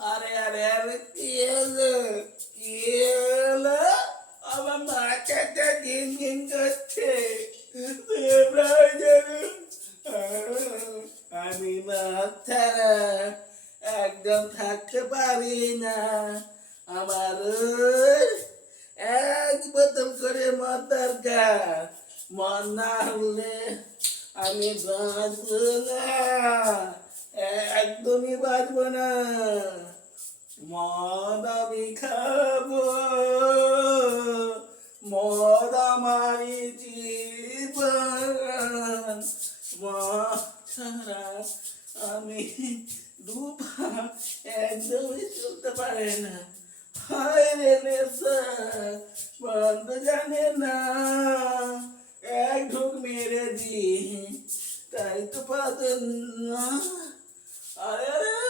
আরে আরে আরে কি হলো কি হলো আমার মাথাটা দিন দিন করছে। আমি মাথা একদম থাকতে পারি না। আমার এক বোতল করে মদ দরকার। মদ না হলে আমি বাঁচব না। একদমই বাঁচব না। মদ আমি খাব মদ আমারই জীবন মদ আমি দুপা একদমই চলতে পারে না। হায় রে বন্ধ জানে না। এক ঢুক মেরে দি তাই তো পাতেন না। আরে আরে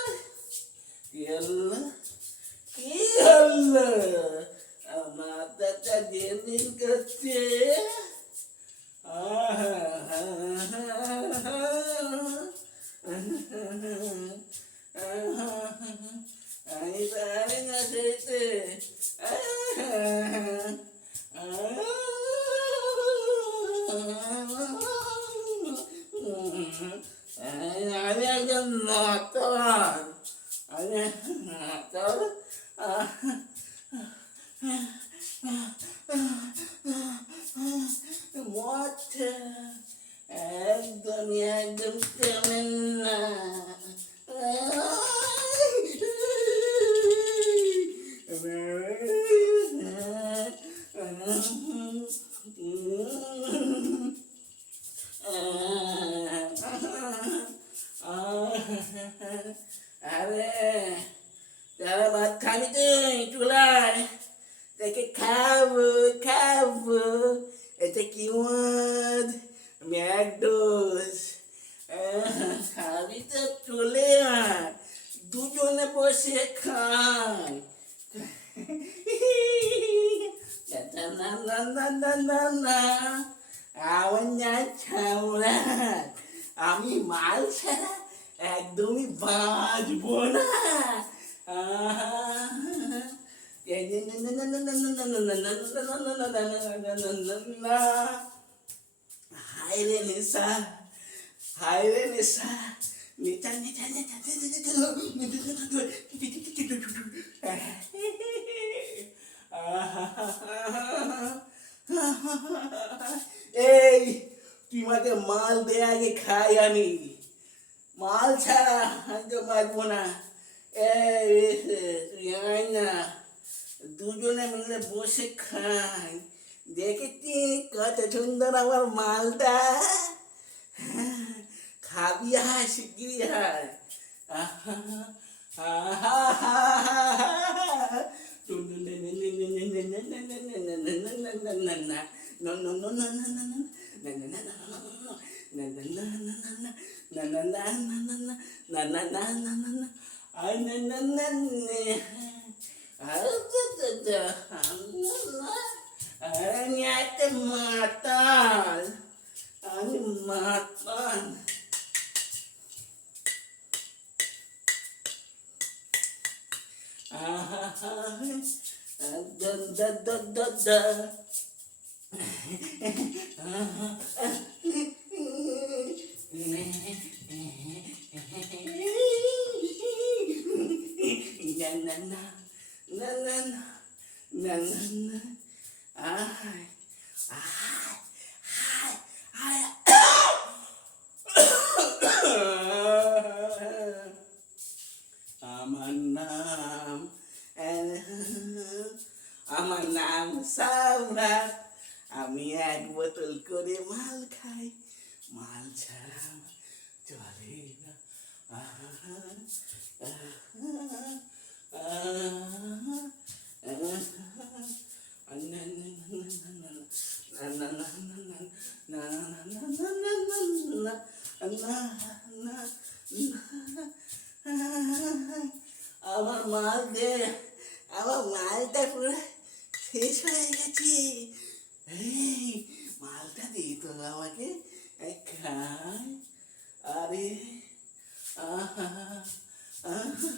আমি একজন নতন খাব খাব। এটা কি মদ? ম্যাকডোজ। খাবি তো চলে আয়। দুজনে বসে খাই। না না না না আমি মাল ছাড়া একদমই বাঁচবো না। হায় রে নেশা হায় রে নেশা নেশা নেশা নেশা এই তুই আমাকে মাল দে আগে খাই আমি। মাল ছাড়া বাঁচবো না এই তুই আয় না দুজনে মিলে বসে খাই দেখেছি কত সুন্দর আমার মালটা খাবি হায় শিগগিরি হায় আমি അരങ്ങാറ്റ മാത്താൻ അത് മാത്താൻ na na na na na na na na. আমার নাম আমার নাম সামরাট আমি এক বোতল করে মাল খাই। মাল ছাড়া চলে না। গেছে মালটা দে তো আমাকে খাই আরে আহা আহা।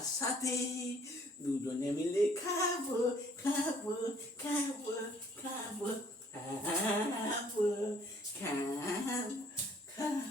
আমার সাথে দুজনে মিলে খাব খাব খাব খাব খাব খাব খাব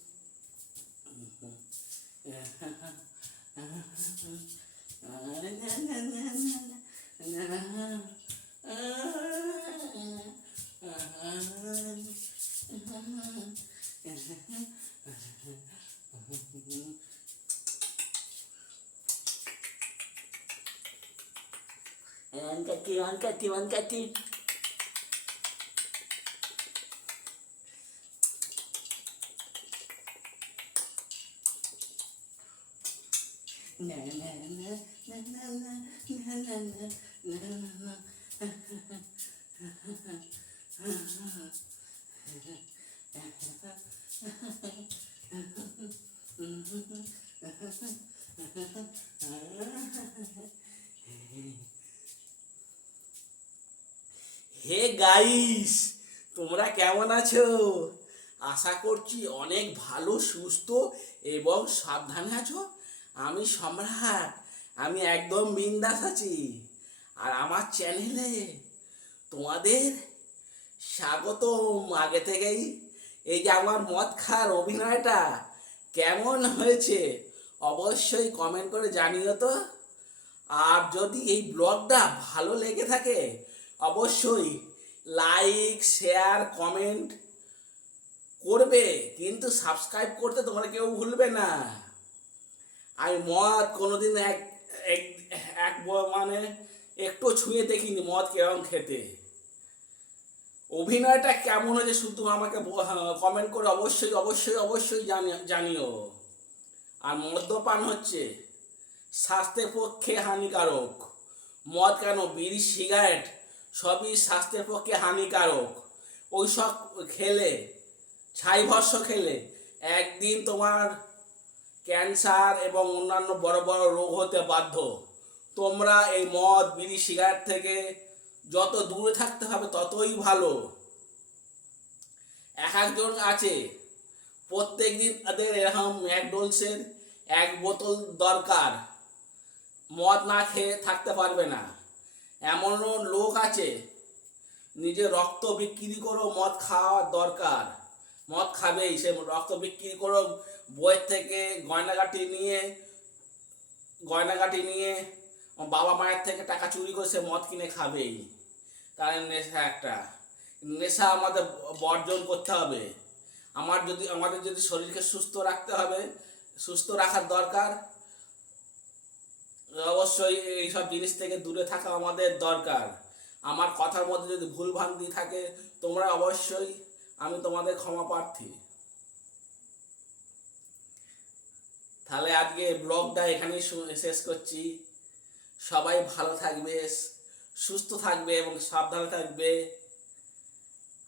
Angkati, angkati, angkati. Na na na na na na na na na na na. Hey guys তোমরা কেমন আছো? আশা করছি অনেক ভালো, সুস্থ এবং সাবধানে আছো। আমি সম্রাট, আমি একদম বিন্দাস আছি। আর আমার চ্যানেলে তোমাদের স্বাগত আগে থেকেই এই যে আমার মদ খাওয়ার অভিনয়টা কেমন হয়েছে, অবশ্যই কমেন্ট করে জানিও তো। আর যদি এই ব্লগটা ভালো লেগে থাকে, অবশ্যই লাইক শেয়ার কমেন্ট করবে, কিন্তু সাবস্ক্রাইব করতে তোমরা কেউ ভুলবে না। আমি মদ কোনোদিন এক এক মানে একটু ছুঁয়ে দেখিনি মদ কেমন খেতে। অভিনয়টা কেমন হয়েছে শুধু আমাকে কমেন্ট করে অবশ্যই অবশ্যই অবশ্যই জানি- জানিও। আর মদ্যপান হচ্ছে স্বাস্থ্যের পক্ষে হানিকারক। মদ কেন? বিড়ি সিগারেট সবই স্বাস্থ্যের পক্ষে হানিকারক। ওই সব খেলে ছাই ভস্য খেলে একদিন তোমার ক্যান্সার এবং অন্যান্য বড় বড় রোগ হতে বাধ্য। তোমরা এই মদ, বিড়ি, সিগারেট থেকে যত দূরে থাকতে হবে ততই ভালো। এক একজন আছে প্রত্যেক দিন তাদের এরকম ম্যাকডোলসের এক বোতল দরকার। মদ না খেয়ে থাকতে পারবে না। এমনও লোক আছে, নিজে রক্ত বিক্রি করেও মদ খাওয়ার দরকার। মদ খাবেই, সে রক্ত বিক্রি করেও বইয়ের থেকে গয়নাগাটি নিয়ে গয়নাগাটি নিয়ে বাবা মায়ের থেকে টাকা চুরি করে সে মদ কিনে খাবেই। তার নেশা একটা। নেশা আমাদের বর্জন করতে হবে। আমার যদি, আমাদের যদি শরীরকে সুস্থ রাখতে হবে, সুস্থ রাখার দরকার অবশ্যই এইসব জিনিস থেকে দূরে থাকা আমাদের দরকার। আমার কথার মধ্যে যদি ভুল ভ্রান্তি থাকে, তোমরা অবশ্যই আমি তোমাদের ক্ষমা প্রার্থী। তাহলে আজকে ব্লগটা এখানেই শেষ করছি। সবাই ভালো থাকবে, সুস্থ থাকবে এবং সাবধানে থাকবে।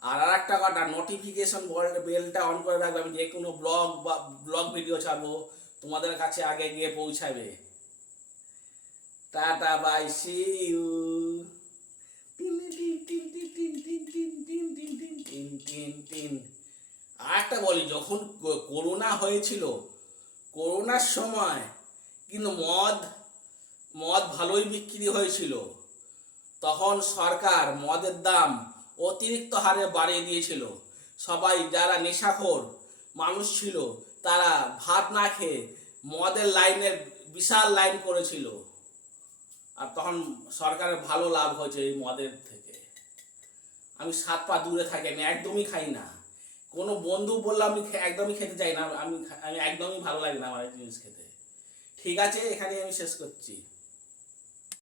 আর আর একটা কথা নোটিফিকেশন বেলটা অন করে রাখবে। আমি যে কোনো ব্লগ বা ব্লগ ভিডিও ছাড়বো, তোমাদের কাছে আগে গিয়ে পৌঁছাবে। টাটা বাই সি ইউ আর একটা বলি যখন করোনা হয়েছিল করোনার সময় কিন্তু মদ মদ ভালোই বিক্রি হয়েছিল তখন সরকার মদের দাম অতিরিক্ত হারে বাড়িয়ে দিয়েছিল সবাই যারা নেশাখোর মানুষ ছিল তারা ভাত না খেয়ে মদের লাইনে বিশাল লাইন করেছিল আর তখন সরকারের ভালো লাভ হয়েছে এই মদের থেকে। আমি সাত পা দূরে থাকি, আমি একদমই খাই না। কোনো বন্ধু বললে আমি একদমই খেতে চাই না, আমি আমি একদমই ভালো লাগে না আমার এই জিনিস খেতে। ঠিক আছে এখানে আমি শেষ করছি।